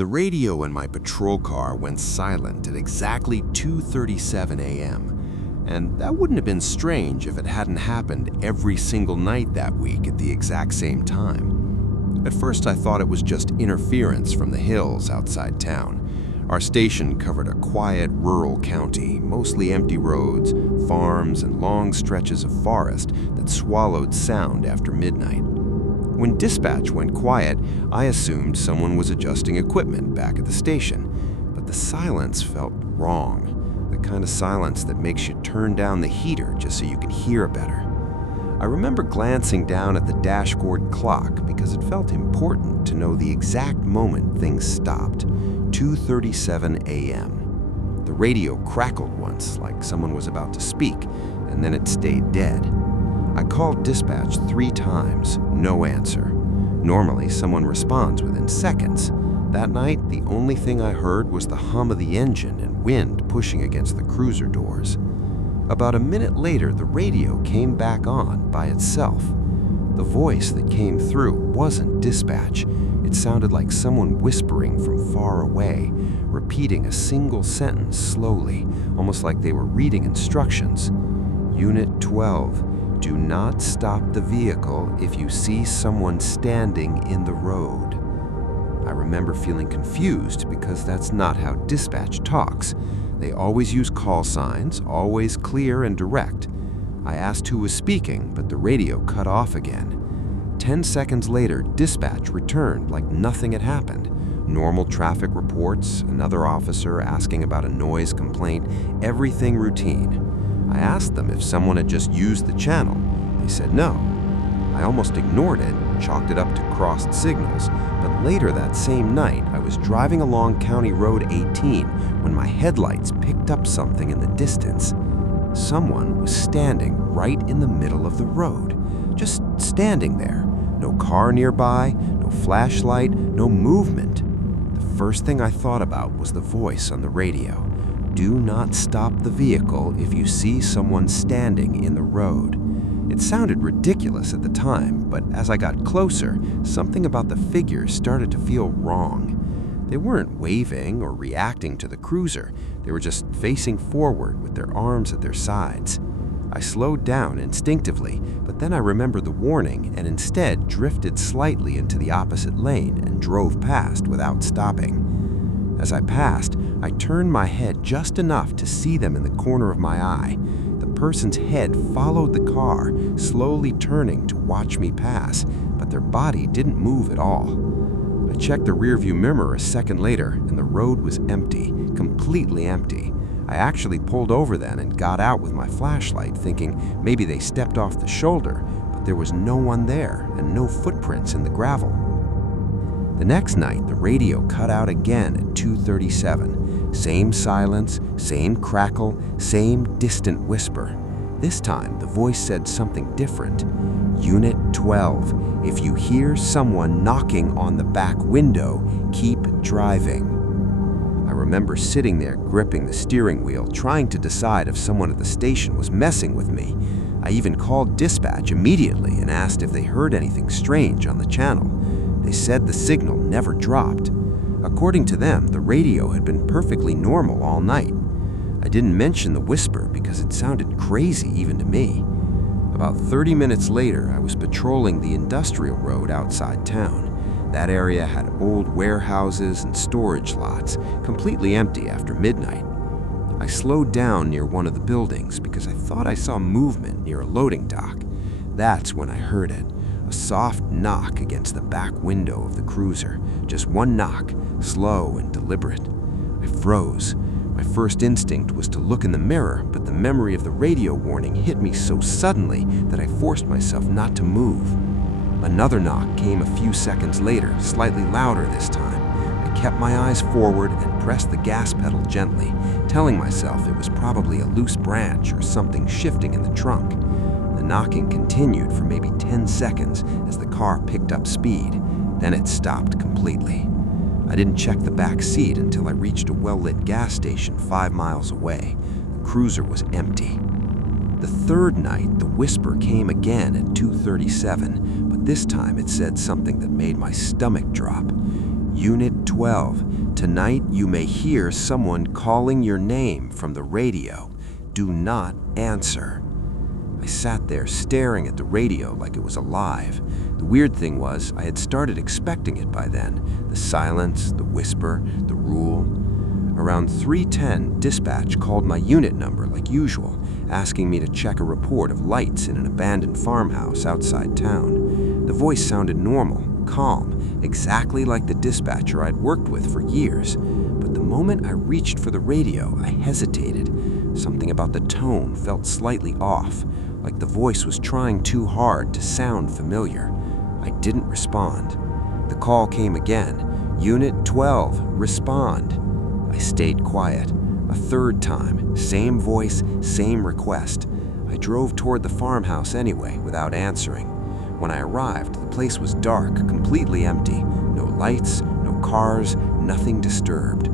The radio in my patrol car went silent at exactly 2:37 a.m., and that wouldn't have been strange if it hadn't happened every single night that week at the exact same time. At first, I thought it was just interference from the hills outside town. Our station covered a quiet, rural county, mostly empty roads, farms, and long stretches of forest that swallowed sound after midnight. When dispatch went quiet, I assumed someone was adjusting equipment back at the station, but the silence felt wrong, the kind of silence that makes you turn down the heater just so you can hear better. I remember glancing down at the dashboard clock because it felt important to know the exact moment things stopped, 2:37 a.m. The radio crackled once, like someone was about to speak, and then it stayed dead. I called dispatch 3 times, no answer. Normally, someone responds within seconds. That night, the only thing I heard was the hum of the engine and wind pushing against the cruiser doors. About a minute later, the radio came back on by itself. The voice that came through wasn't dispatch. It sounded like someone whispering from far away, repeating a single sentence slowly, almost like they were reading instructions. Unit 12. Do not stop the vehicle if you see someone standing in the road. I remember feeling confused because that's not how dispatch talks. They always use call signs, always clear and direct. I asked who was speaking, but the radio cut off again. 10 seconds later, dispatch returned like nothing had happened. Normal traffic reports, another officer asking about a noise complaint, everything routine. I asked them if someone had just used the channel. They said no. I almost ignored it, chalked it up to crossed signals, but later that same night, I was driving along County Road 18 when my headlights picked up something in the distance. Someone was standing right in the middle of the road, just standing there. No car nearby, no flashlight, no movement. The first thing I thought about was the voice on the radio. Do not stop the vehicle if you see someone standing in the road. It sounded ridiculous at the time, but as I got closer, something about the figures started to feel wrong. They weren't waving or reacting to the cruiser. They were just facing forward with their arms at their sides. I slowed down instinctively, but then I remembered the warning and instead drifted slightly into the opposite lane and drove past without stopping. As I passed, I turned my head just enough to see them in the corner of my eye. The person's head followed the car, slowly turning to watch me pass, but their body didn't move at all. I checked the rearview mirror a second later, and the road was empty, completely empty. I actually pulled over then and got out with my flashlight, thinking maybe they stepped off the shoulder, but there was no one there and no footprints in the gravel. The next night, the radio cut out again at 2:37. Same silence, same crackle, same distant whisper. This time, the voice said something different. Unit 12, if you hear someone knocking on the back window, keep driving. I remember sitting there gripping the steering wheel, trying to decide if someone at the station was messing with me. I even called dispatch immediately and asked if they heard anything strange on the channel. They said the signal never dropped. According to them, the radio had been perfectly normal all night. I didn't mention the whisper because it sounded crazy even to me. About 30 minutes later, I was patrolling the industrial road outside town. That area had old warehouses and storage lots, completely empty after midnight. I slowed down near one of the buildings because I thought I saw movement near a loading dock. That's when I heard it. A soft knock against the back window of the cruiser. Just one knock, slow and deliberate. I froze. My first instinct was to look in the mirror, but the memory of the radio warning hit me so suddenly that I forced myself not to move. Another knock came a few seconds later, slightly louder this time. I kept my eyes forward and pressed the gas pedal gently, telling myself it was probably a loose branch or something shifting in the trunk. The knocking continued for maybe 10 seconds as the car picked up speed. Then it stopped completely. I didn't check the back seat until I reached a well-lit gas station 5 miles away. The cruiser was empty. The third night, the whisper came again at 2:37, but this time it said something that made my stomach drop. Unit 12, tonight you may hear someone calling your name from the radio. Do not answer. I sat there staring at the radio like it was alive. The weird thing was, I had started expecting it by then. The silence, the whisper, the rule. Around 3:10, dispatch called my unit number like usual, asking me to check a report of lights in an abandoned farmhouse outside town. The voice sounded normal, calm, exactly like the dispatcher I'd worked with for years. But the moment I reached for the radio, I hesitated. Something about the tone felt slightly off, like the voice was trying too hard to sound familiar. I didn't respond. The call came again. Unit 12, respond. I stayed quiet. A third time, same voice, same request. I drove toward the farmhouse anyway, without answering. When I arrived, the place was dark, completely empty. No lights, no cars, nothing disturbed.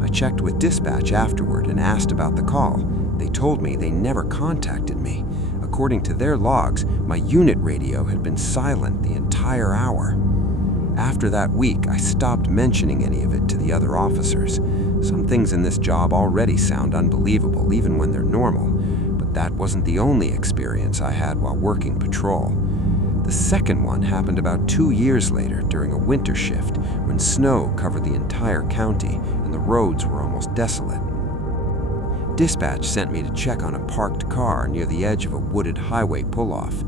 I checked with dispatch afterward and asked about the call. They told me they never contacted me. According to their logs, my unit radio had been silent the entire hour. After that week, I stopped mentioning any of it to the other officers. Some things in this job already sound unbelievable, even when they're normal. But that wasn't the only experience I had while working patrol. The second one happened about 2 years later during a winter shift when snow covered the entire county and the roads were almost desolate. Dispatch sent me to check on a parked car near the edge of a wooded highway pull-off.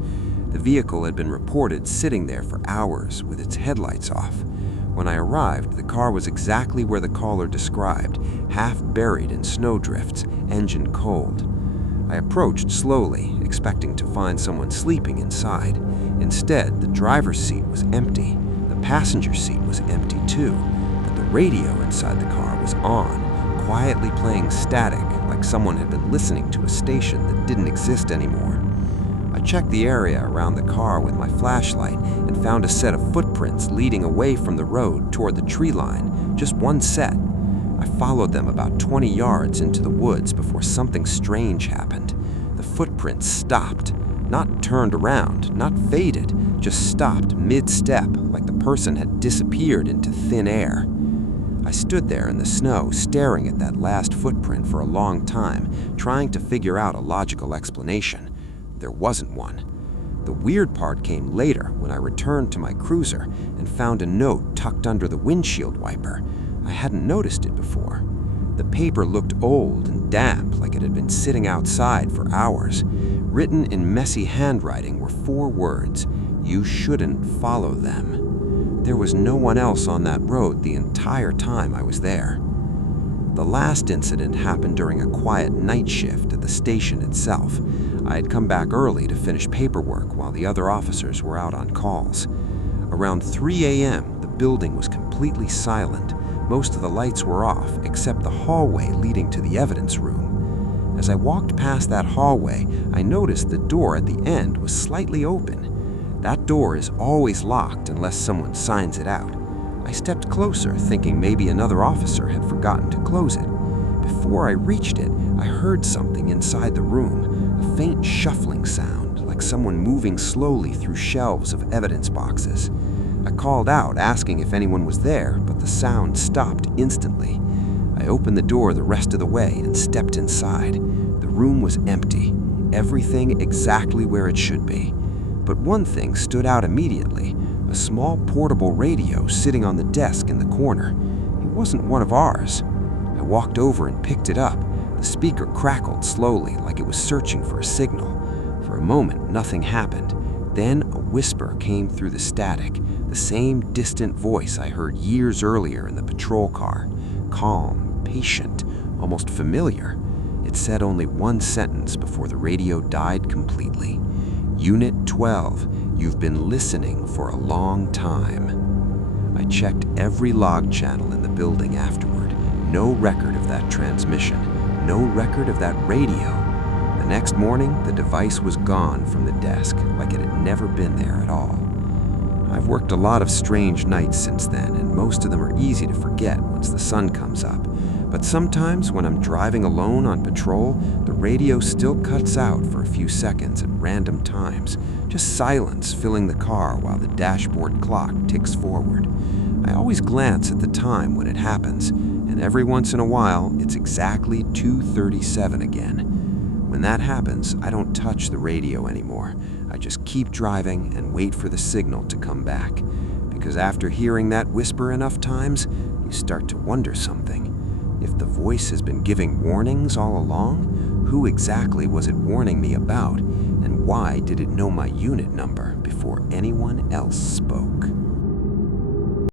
The vehicle had been reported sitting there for hours with its headlights off. When I arrived, the car was exactly where the caller described, half buried in snowdrifts, engine cold. I approached slowly, expecting to find someone sleeping inside. Instead, the driver's seat was empty. The passenger seat was empty too, but the radio inside the car was on, quietly playing static like someone had been listening to a station that didn't exist anymore. I checked the area around the car with my flashlight and found a set of footprints leading away from the road toward the tree line, just one set. I followed them about 20 yards into the woods before something strange happened. The footprints stopped, not turned around, not faded, just stopped mid-step like the person had disappeared into thin air. I stood there in the snow, staring at that last footprint for a long time, trying to figure out a logical explanation. There wasn't one. The weird part came later when I returned to my cruiser and found a note tucked under the windshield wiper. I hadn't noticed it before. The paper looked old and damp, like it had been sitting outside for hours. Written in messy handwriting were 4 words: "You shouldn't follow them." There was no one else on that road the entire time I was there. The last incident happened during a quiet night shift at the station itself. I had come back early to finish paperwork while the other officers were out on calls. Around 3 a.m., the building was completely silent. Most of the lights were off, except the hallway leading to the evidence room. As I walked past that hallway, I noticed the door at the end was slightly open. That door is always locked unless someone signs it out. I stepped closer, thinking maybe another officer had forgotten to close it. Before I reached it, I heard something inside the room, a faint shuffling sound, like someone moving slowly through shelves of evidence boxes. I called out, asking if anyone was there, but the sound stopped instantly. I opened the door the rest of the way and stepped inside. The room was empty, everything exactly where it should be. But one thing stood out immediately, a small portable radio sitting on the desk in the corner. It wasn't one of ours. I walked over and picked it up. The speaker crackled slowly, like it was searching for a signal. For a moment, nothing happened. Then a whisper came through the static, the same distant voice I heard years earlier in the patrol car. Calm, patient, almost familiar. It said only one sentence before the radio died completely. "Unit 12, you've been listening for a long time." I checked every log channel in the building afterward. No record of that transmission, no record of that radio. The next morning, the device was gone from the desk, like it had never been there at all. I've worked a lot of strange nights since then, and most of them are easy to forget once the sun comes up. But sometimes when I'm driving alone on patrol, the radio still cuts out for a few seconds at random times, just silence filling the car while the dashboard clock ticks forward. I always glance at the time when it happens, and every once in a while, it's exactly 2:37 again. When that happens, I don't touch the radio anymore. I just keep driving and wait for the signal to come back. Because after hearing that whisper enough times, you start to wonder something. If the voice has been giving warnings all along, who exactly was it warning me about? And why did it know my unit number before anyone else spoke?